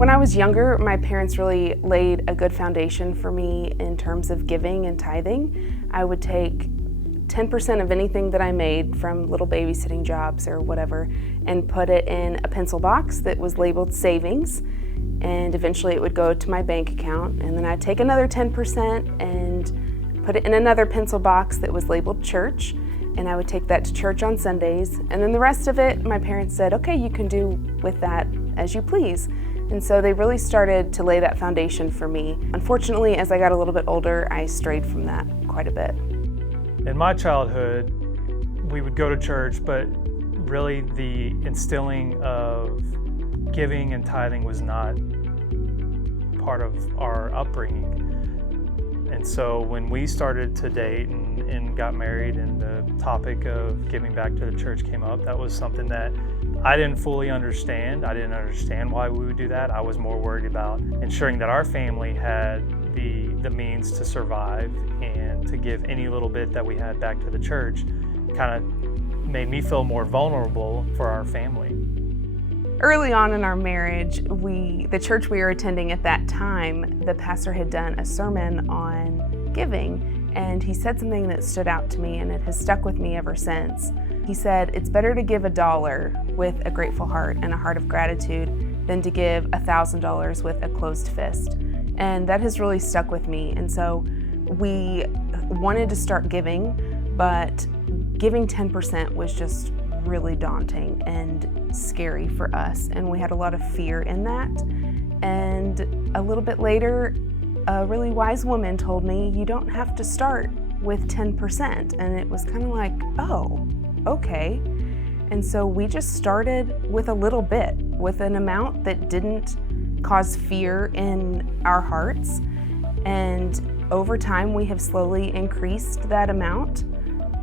When I was younger, my parents really laid a good foundation for me in terms of giving and tithing. I would take 10% of anything that I made from little babysitting jobs or whatever and put it in a pencil box that was labeled savings, and eventually it would go to my bank account, and then I'd take another 10% and put it in another pencil box that was labeled church, and I would take that to church on Sundays, and then the rest of it my parents said, okay, you can do with that as you please. And so they really started to lay that foundation for me. Unfortunately, as I got a little bit older, I strayed from that quite a bit. In my childhood, we would go to church, but really the instilling of giving and tithing was not part of our upbringing. And so when we started to date and got married and the topic of giving back to the church came up, that was something that I didn't fully understand. I didn't understand why we would do that. I was more worried about ensuring that our family had the means to survive and to give any little bit that we had back to the church. Kind of made me feel more vulnerable for our family. Early on in our marriage, the church we were attending at that time, the pastor had done a sermon on giving, and he said something that stood out to me, and it has stuck with me ever since. He said, it's better to give $1 with a grateful heart and a heart of gratitude than to give $1,000 with a closed fist. And that has really stuck with me. And so we wanted to start giving, but giving 10% was just really daunting and scary for us. And we had a lot of fear in that. And a little bit later, a really wise woman told me, you don't have to start with 10%. And it was kind of like, oh, okay. And so we just started with a little bit, with an amount that didn't cause fear in our hearts. And over time, we have slowly increased that amount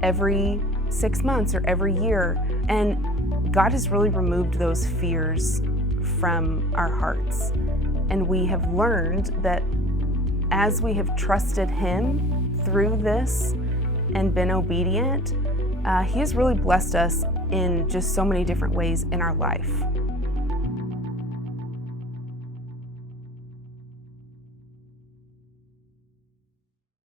every 6 months or every year. And God has really removed those fears from our hearts. And we have learned that as we have trusted Him through this and been obedient, He has really blessed us in just so many different ways in our life.